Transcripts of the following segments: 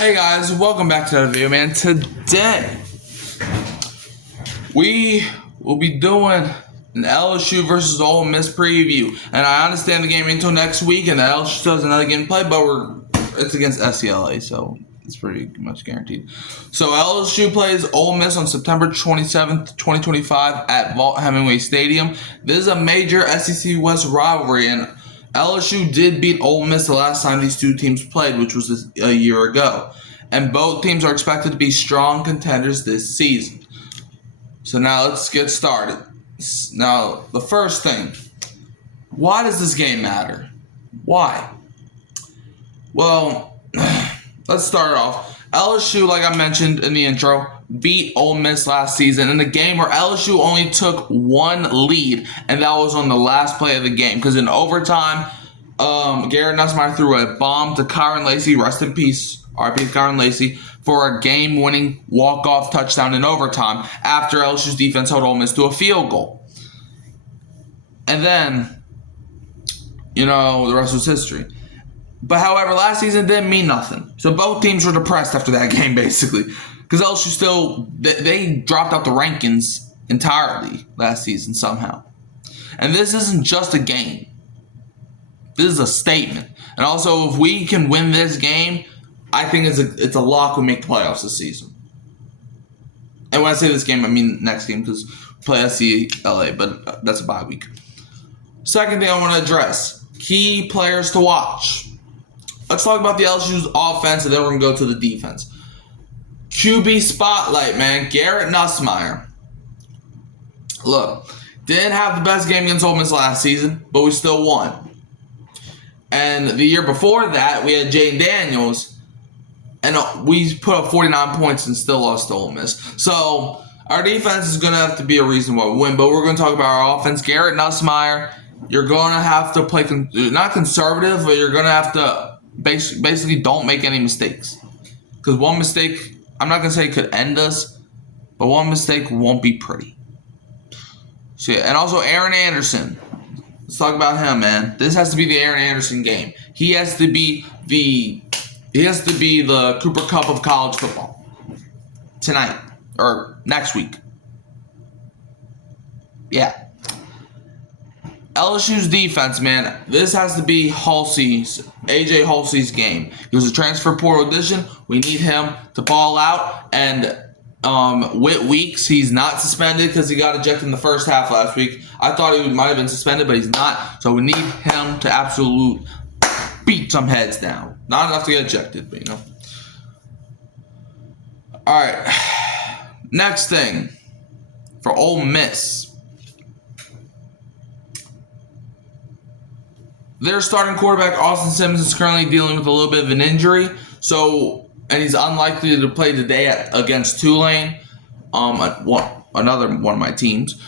Hey guys, welcome back to another video, man. Today, we will be doing an LSU versus Ole Miss preview. And I understand the game until next week, and the LSU still has another game to play, but it's against SCLA, so it's pretty much guaranteed. So LSU plays Ole Miss on September 27th, 2025 at Vaught-Hemingway Stadium. This is a major SEC West rivalry, and LSU did beat Ole Miss the last time these two teams played, which was a year ago. And both teams are expected to be strong contenders this season. So now let's get started. Now, the first thing, why does this game matter? Why? Well, let's start off. LSU, like I mentioned in the intro, beat Ole Miss last season in a game where LSU only took one lead, and that was on the last play of the game. Because in overtime, Garrett Nussmeier threw a bomb to Kyron Lacey, rest in peace, RP Kyron Lacey, for a game-winning walk-off touchdown in overtime after LSU's defense held Ole Miss to a field goal. And then, the rest was history. But however, last season didn't mean nothing. So both teams were depressed after that game, basically. Because LSU still, they dropped out the rankings entirely last season somehow. And this isn't just a game. This is a statement. And also, if we can win this game, I think it's a lock we make the playoffs this season. And when I say this game, I mean next game, because we play SCLA, but that's a bye week. Second thing I want to address, key players to watch. Let's talk about the LSU's offense, and then we're going to go to the defense. QB spotlight, man. Garrett Nussmeier. Look, didn't have the best game against Ole Miss last season, but we still won. And the year before that, we had Jane Daniels, and we put up 49 points and still lost to Ole Miss. So our defense is going to have to be a reason why we win, but we're going to talk about our offense. Garrett Nussmeier, you're going to have to play, not conservative, but you're going to have to basically don't make any mistakes. Because one mistake, I'm not going to say it could end us, but one mistake won't be pretty. So, yeah, and also Aaron Anderson. Let's talk about him, man. This has to be the Aaron Anderson game. He has to be the Cooper Kupp of college football tonight or next week. Yeah. LSU's defense, man. This has to be AJ Halsey's game. He was a transfer portal addition. We need him to ball out. And Whit Weeks, he's not suspended because he got ejected in the first half last week. I thought he might have been suspended, but he's not. So we need him to absolutely beat some heads down. Not enough to get ejected, but All right. Next thing for Ole Miss. Their starting quarterback, Austin Simmons, is currently dealing with a little bit of an injury. And he's unlikely to play today against Tulane, another one of my teams.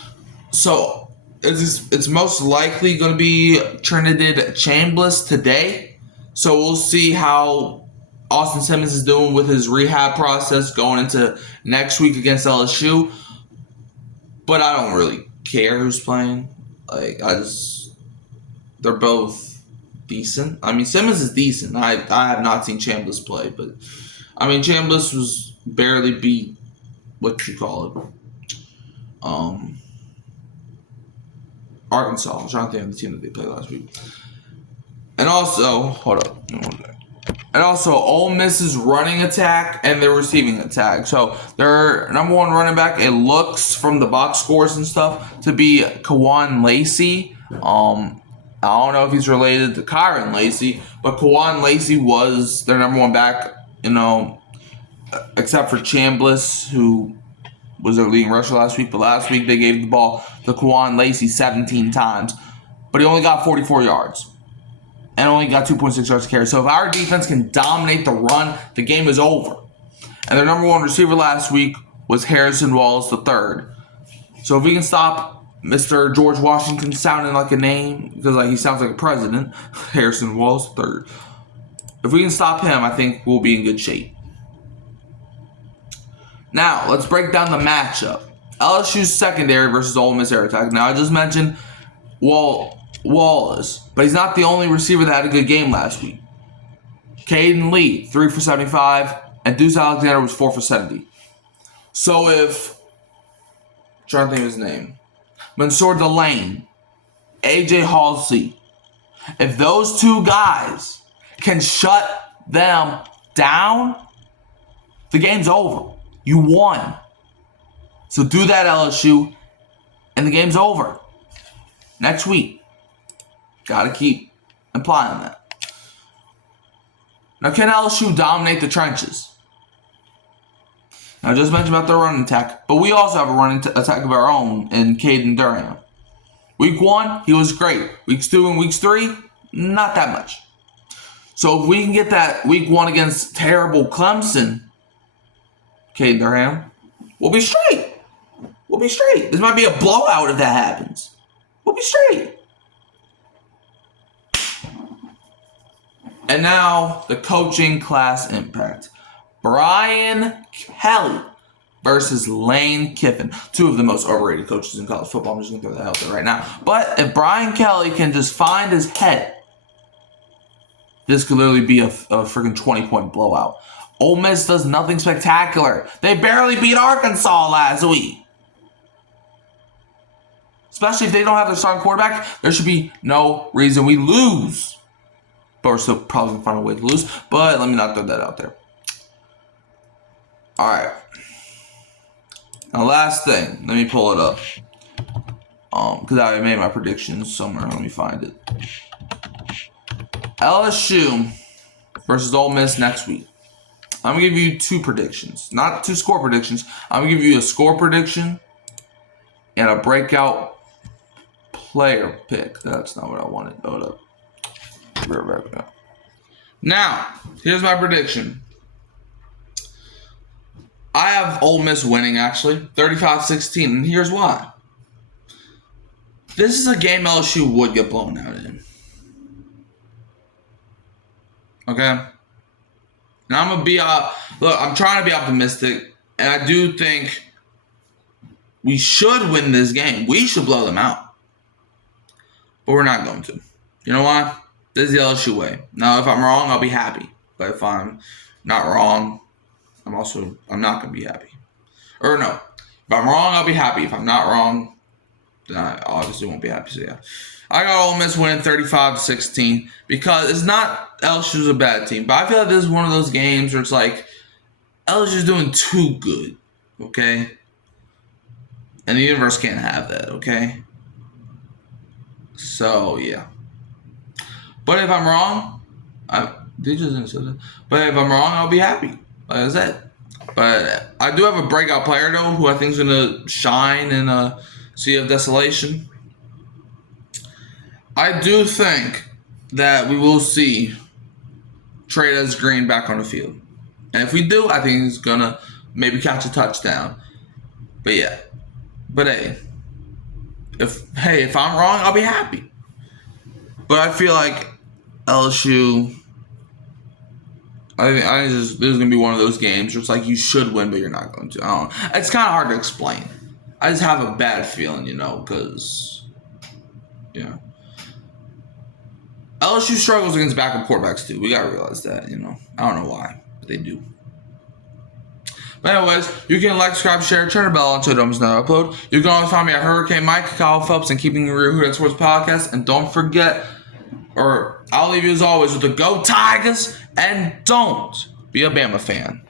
So it's most likely going to be Trinidad Chambliss today. So we'll see how Austin Simmons is doing with his rehab process going into next week against LSU. But I don't really care who's playing. They're both decent. I mean, Simmons is decent. I have not seen Chambliss play, but Chambliss was barely beat. What you call it? Arkansas. I'm trying to think of the team that they played last week. And also, hold up. And also, Ole Miss's running attack and their receiving attack. So their number one running back, it looks from the box scores and stuff to be Kawan Lacey. I don't know if he's related to Kyron Lacey, but Kawan Lacey was their number one back, except for Chambliss, who was their leading rusher last week. But last week they gave the ball to Kawan Lacey 17 times, but he only got 44 yards and only got 2.6 yards to carry. So if our defense can dominate the run, the game is over. And their number one receiver last week was Harrison Wallace III. So if we can stop Mr. George Washington sounding like a name, because he sounds like a president, Harrison Wallace III. If we can stop him, I think we'll be in good shape. Now, let's break down the matchup. LSU's secondary versus Ole Miss air attack. Now, I just mentioned Wallace, but he's not the only receiver that had a good game last week. Caden Lee, 3 for 75. And Deuce Alexander was 4 for 70. So if, I'm trying to think of his name, Mansour Delane, AJ Halsey, if those two guys can shut them down, the game's over. You won. So do that, LSU, and the game's over. Next week. Got to keep implying that. Now, can LSU dominate the trenches? Now, I just mentioned about their running attack, but we also have a running attack of our own in Caden Durham. Week 1, he was great. Weeks 2 and weeks 3, not that much. So if we can get that week 1 against terrible Clemson, Caden Durham, we'll be straight. We'll be straight. This might be a blowout if that happens. We'll be straight. And now, the coaching class impact. Brian Kelly versus Lane Kiffin. 2 of the most overrated coaches in college football. I'm just going to throw that out there right now. But if Brian Kelly can just find his head, this could literally be a freaking 20-point blowout. Ole Miss does nothing spectacular. They barely beat Arkansas last week. Especially if they don't have their starting quarterback, there should be no reason we lose. But we're still probably going to find a way to lose. But let me not throw that out there. Alright. Now, last thing. Let me pull it up. Because I made my predictions somewhere. Let me find it. LSU versus Ole Miss next week. I'm going to give you 2 predictions. Not 2 score predictions. I'm going to give you a score prediction and a breakout player pick. That's not what I wanted. Hold up. Now, here's my prediction. I have Ole Miss winning, actually. 35-16. And here's why. This is a game LSU would get blown out in. Okay? And I'm going to be... look, I'm trying to be optimistic. And I do think we should win this game. We should blow them out. But we're not going to. You know why? This is the LSU way. Now, if I'm wrong, I'll be happy. But if I'm not wrong, I'm not going to be happy. Or no. If I'm wrong, I'll be happy. If I'm not wrong, then I obviously won't be happy. So, yeah. I got Ole Miss winning 35-16 because it's not LSU's a bad team. But I feel like this is one of those games where it's like LSU's doing too good. Okay? And the universe can't have that. Okay? So, yeah. But if I'm wrong, they just didn't say that. But if I'm wrong, I'll be happy. Like I said. But I do have a breakout player, though, who I think is going to shine in a Sea of Desolation. I do think that we will see Trey's Green back on the field. And if we do, I think he's going to maybe catch a touchdown. But, yeah. But, if I'm wrong, I'll be happy. But I feel like LSU, this is going to be one of those games where it's like you should win, but you're not going to. I don't know. It's kind of hard to explain. I just have a bad feeling, because, LSU struggles against backup quarterbacks too. We got to realize that, I don't know why, but they do. But anyways, you can like, subscribe, share, turn the bell on so you don't miss another upload. You can always find me at Hurricane Mike, Kyle Phelps, and Keeping It Real Who That Sports Podcast. And don't forget, or I'll leave you as always with the Go Tigers, and don't be a Bama fan.